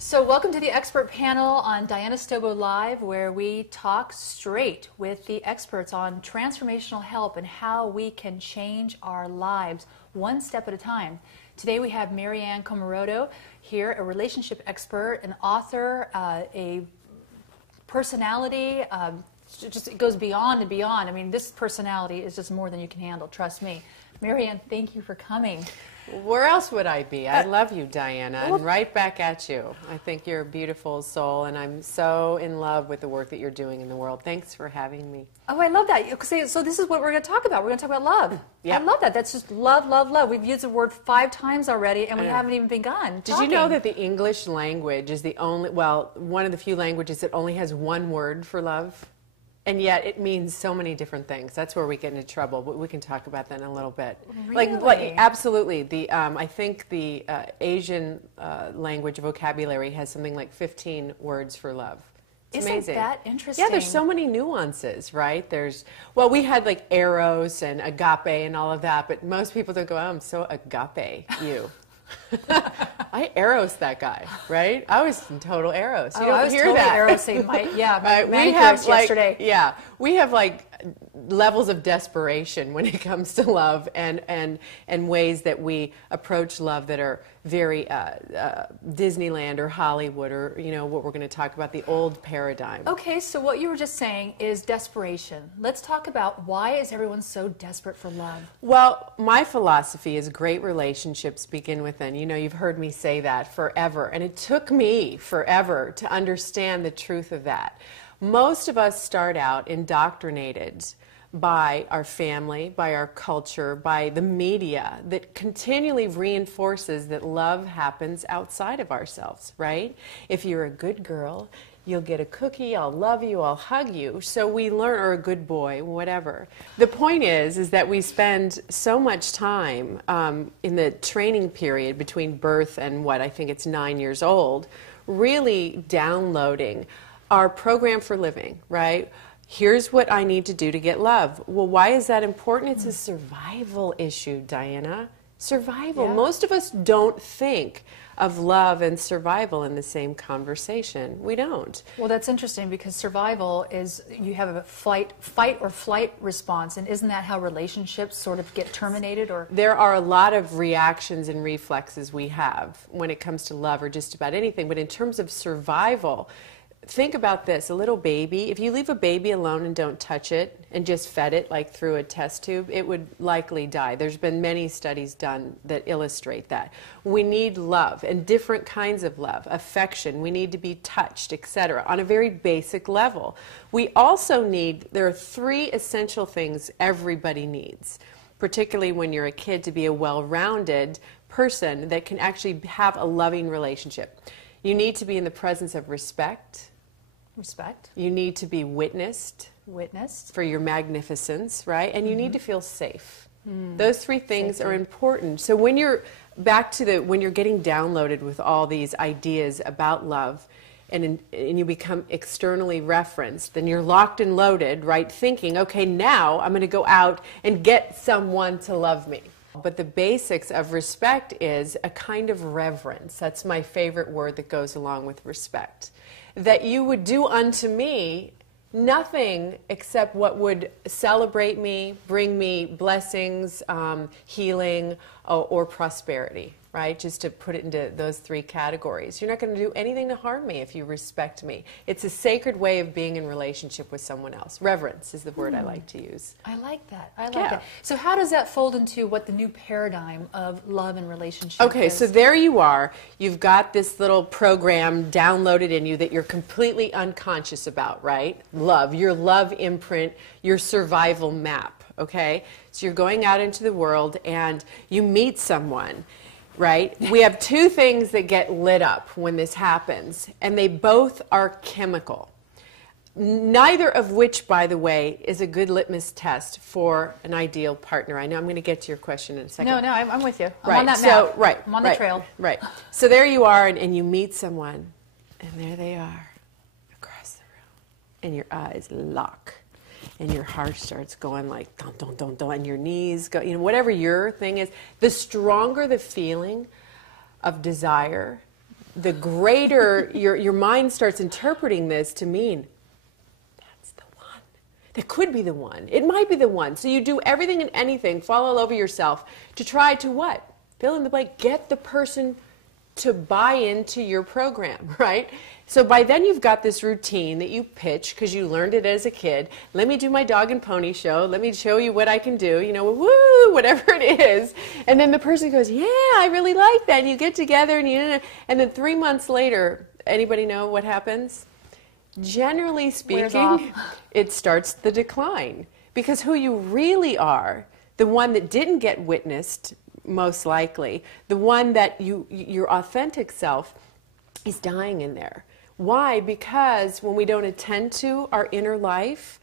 So welcome to the expert panel on Diana Stobo Live, where we talk straight with the experts on transformational help and how we can change our lives one step at a time. Today we have Marianne Comoroto here, a relationship expert, an author, a personality. It goes beyond and beyond. I mean, this personality is just more than you can handle, trust me. Marianne, thank you for coming. Where else would I be? I love you, Diana, and right back at you. I think you're a beautiful soul, and I'm so in love with the work that you're doing in the world. Thanks for having me. Oh, I love that. So this is what we're going to talk about. We're going to talk about love. Yep. I love that. That's just love, love, love. We've used the word 5 times already, and we haven't even begun talking. Did you know that the English language is the only, well, one of the few languages that only has one word for love? And yet it means so many different things. That's where we get into trouble, but we can talk about that in a little bit. Really? Like absolutely. I think the Asian language vocabulary has something like 15 words for love. It's amazing. Isn't that interesting? Yeah, there's so many nuances, right? Well, we had like eros and agape and all of that, but most people don't go, oh, I'm so agape, you. I eros that guy, right? I was in total eros. You don't hear that. I was totally erosing my we have yesterday. We have like levels of desperation when it comes to love, and ways that we approach love that are very Disneyland or Hollywood, or what we're going to talk about, the old paradigm. Okay, so what you were just saying is desperation. Let's talk about why is everyone so desperate for love? Well, my philosophy is great relationships begin within. You've heard me say that forever, and it took me forever to understand the truth of that. Most of us start out indoctrinated by our family, by our culture, by the media that continually reinforces that love happens outside of ourselves, right? If you're a good girl, you'll get a cookie, I'll love you, I'll hug you. So we learn, or a good boy, whatever. The point is that we spend so much time in the training period between birth and I think it's 9 years old, really downloading our program for living, right? Here's what I need to do to get love. Well, why is that important? It's a survival issue, Diana. Survival. Yeah. Most of us don't think of love and survival in the same conversation. We don't. Well, that's interesting, because survival is you have a fight or flight response, and isn't that how relationships sort of get terminated? Or there are a lot of reactions and reflexes we have when it comes to love or just about anything, but in terms of survival, think about this. A little baby, if you leave a baby alone and don't touch it and just fed it like through a test tube, it would likely die. There's been many studies done that illustrate that. We need love, and different kinds of love, affection. We need to be touched, etc., on a very basic level. We also there are 3 essential things everybody needs, particularly when you're a kid, to be a well-rounded person that can actually have a loving relationship. You need to be in the presence of respect. respect. You need to be witnessed. Witnessed. For your magnificence, right? And you need to feel safe. Those 3 things are important. So when you're when you're getting downloaded with all these ideas about love, and you become externally referenced, then you're locked and loaded, right? Thinking, okay, now I'm going to go out and get someone to love me. But the basics of respect is a kind of reverence. That's my favorite word that goes along with respect. That you would do unto me nothing except what would celebrate me, bring me blessings, healing, or prosperity, right? Just to put it into those 3 categories. You're not going to do anything to harm me if you respect me. It's a sacred way of being in relationship with someone else. Reverence is the word I like to use. I like that. I like that. So how does that fold into what the new paradigm of love and relationship is? So there you are. You've got this little program downloaded in you that you're completely unconscious about, right? Love, your love imprint, your survival map, okay? So you're going out into the world and you meet someone. Right? We have 2 things that get lit up when this happens, and they both are chemical. Neither of which, by the way, is a good litmus test for an ideal partner. I know I'm going to get to your question in a second. No, I'm with you. I'm right. on that map. Right. I'm on the trail. Right. So there you are, and you meet someone, and there they are across the room, and your eyes lock. And your heart starts going like dun dun dun dun, and your knees go, whatever your thing is. The stronger the feeling of desire, the greater your mind starts interpreting this to mean, that's the one. That could be the one. It might be the one. So you do everything and anything, fall all over yourself to try to what? Fill in the blank. Get the person to buy into your program, right? So by then you've got this routine that you pitch because you learned it as a kid. Let me do my dog and pony show. Let me show you what I can do, you know, woo, whatever it is. And then the person goes, yeah, I really like that. And you get together and then 3 months later, anybody know what happens? Generally speaking, it starts the decline. Because who you really are, the one that didn't get witnessed, most likely, the one that your authentic self is dying in there. Why? Because when we don't attend to our inner life,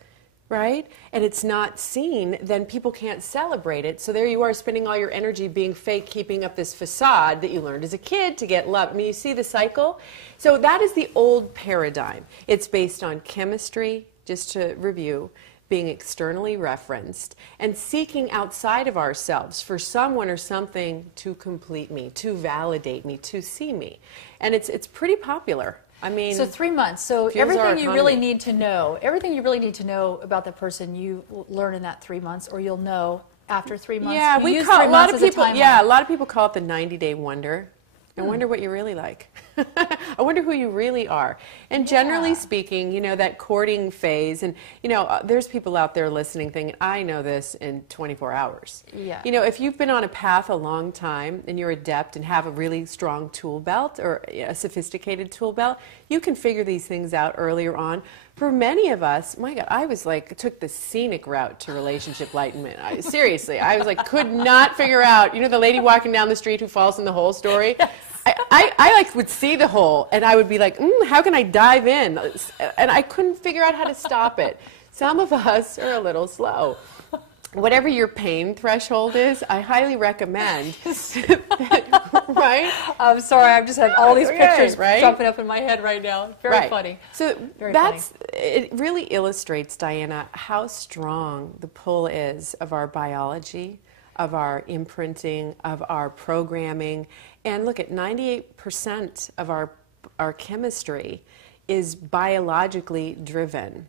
right, and it's not seen, then people can't celebrate it. So there you are spending all your energy being fake, keeping up this facade that you learned as a kid to get love. I mean, you see the cycle? So that is the old paradigm. It's based on chemistry, just to review, being externally referenced, and seeking outside of ourselves for someone or something to complete me, to validate me, to see me. And it's pretty popular. I mean, so 3 months. So everything you really need to know about the person, you learn in that 3 months, or you'll know after 3 months. Yeah, we use 3 months as a timeline. Yeah, a lot of people call it the 90-day wonder. I wonder what you really like. I wonder who you really are. And generally speaking, you know, that courting phase, and, you know, there's people out there listening thinking, I know this in 24 hours. Yeah. You know, if you've been on a path a long time and you're adept and have a really strong tool belt or a sophisticated tool belt, you can figure these things out earlier on. For many of us, my God, I was like, took the scenic route to relationship enlightenment. Seriously, I was like, could not figure out, you know, the lady walking down the street who falls in the hole story? Yes. I like would see the hole and I would be like, how can I dive in? And I couldn't figure out how to stop it. Some of us are a little slow. Whatever your pain threshold is, I highly recommend. Right? I'm sorry, I just have all these pictures jumping up in my head right now. Very funny. So it really illustrates, Diana, how strong the pull is of our biology, of our imprinting, of our programming. And look, at 98% of our chemistry is biologically driven.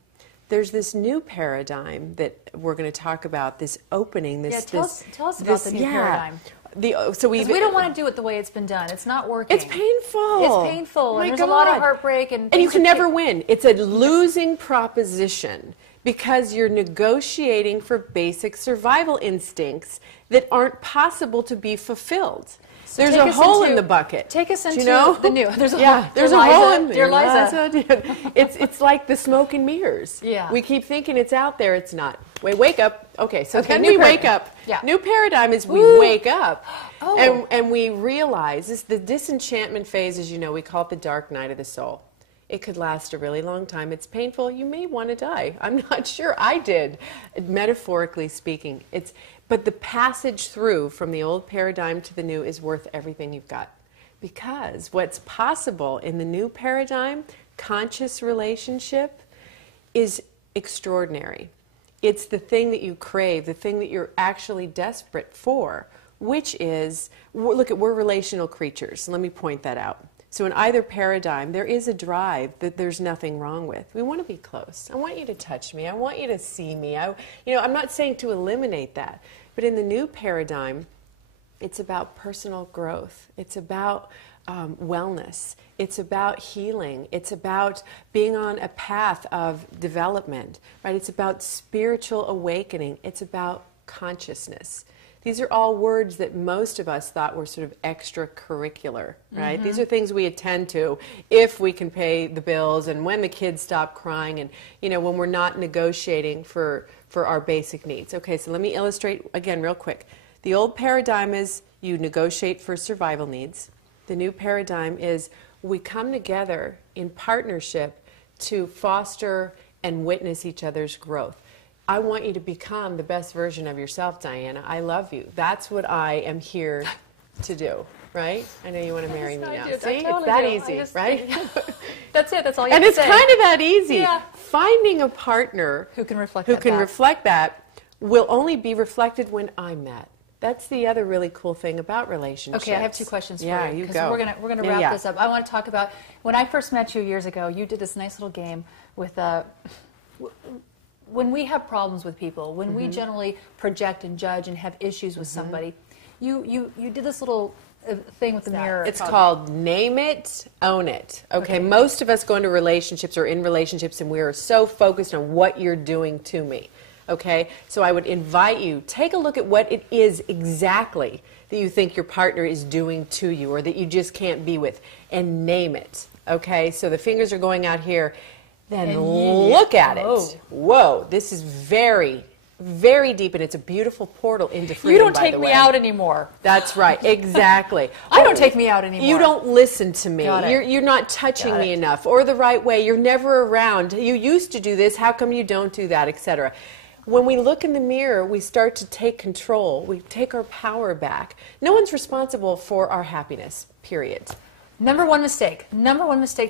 There's this new paradigm that we're going to talk about, this opening. Tell us about the new paradigm. Because we don't want to do it the way it's been done. It's not working. It's painful. It's painful. And there's a lot of heartbreak. And you can never win. It's a losing proposition because you're negotiating for basic survival instincts that aren't possible to be fulfilled. So there's a hole in the bucket. Take us into the new. There's a hole in there. Dear Liza. It's like the smoke and mirrors. Yeah. We keep thinking it's out there. It's not. Wake up. Okay, so then we wake up. Yeah. New paradigm is we wake up and we realize this, the disenchantment phase, as you know, we call it the dark night of the soul. It could last a really long time. It's painful. You may want to die. I'm not sure. I did, metaphorically speaking. But the passage through from the old paradigm to the new is worth everything you've got. Because what's possible in the new paradigm, conscious relationship, is extraordinary. It's the thing that you crave, the thing that you're actually desperate for, which is, look, we're relational creatures. Let me point that out. So in either paradigm, there is a drive that there's nothing wrong with. We want to be close. I want you to touch me. I want you to see me. I'm not saying to eliminate that. But in the new paradigm, it's about personal growth. It's about wellness. It's about healing. It's about being on a path of development, right? It's about spiritual awakening. It's about consciousness. These are all words that most of us thought were sort of extracurricular, right? Mm-hmm. These are things we attend to if we can pay the bills and when the kids stop crying and, when we're not negotiating for our basic needs. Okay, so let me illustrate again real quick. The old paradigm is you negotiate for survival needs. The new paradigm is we come together in partnership to foster and witness each other's growth. I want you to become the best version of yourself, Diana. I love you. That's what I am here to do, right? I know you want to marry me now. See, it's that easy, right? That's it. That's all you have to say. And it's kind of that easy. Yeah. Finding a partner who can reflect that will only be reflected when I'm that. That's the other really cool thing about relationships. Okay, I have 2 questions for you. Yeah, you go. We're gonna wrap this up. I want to talk about when I first met you years ago. You did this nice little game with when we have problems with people, when we generally project and judge and have issues with somebody. You did this little thing with the mirror. It's called Name It, Own It. Okay, most of us go into relationships or in relationships and we are so focused on what you're doing to me. Okay, so I would invite you, take a look at what it is exactly that you think your partner is doing to you or that you just can't be with, and name it. Okay, so the fingers are going out here, then look at it. Whoa, this is very, very deep, and it's a beautiful portal into freedom. You don't take me out anymore. That's right, exactly. I don't take me out anymore. You don't listen to me. You're not touching me enough, or the right way. You're never around. You used to do this. How come you don't do that, etc. When we look in the mirror, we start to take control. We take our power back. No one's responsible for our happiness, period. Number one mistake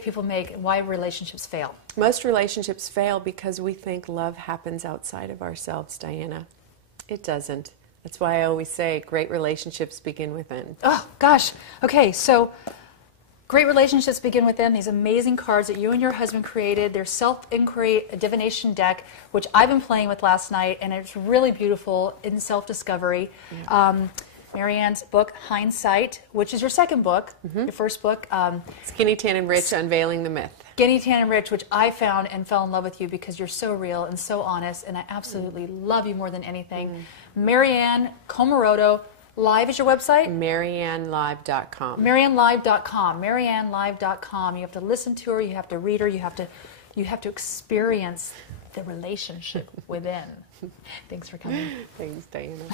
people make and why relationships fail. Most relationships fail because we think love happens outside of ourselves, Diana. It doesn't. That's why I always say great relationships begin within. Oh, gosh. Okay, so great relationships begin within. These amazing cards that you and your husband created. Their self-inquiry divination deck, which I've been playing with last night, and it's really beautiful in self-discovery. Yeah. Marianne's book, Hindsight, which is your second book, your first book. Skinny, Tan, and Rich, Unveiling the Myth. Skinny, Tan, and Rich, which I found and fell in love with you because you're so real and so honest, and I absolutely love you more than anything. Marianne Comoroto, Live is your website? MarianneLive.com. MarianneLive.com. MarianneLive.com. You have to listen to her, you have to read her, you have to experience the relationship within. Thanks for coming. Thanks, Diana.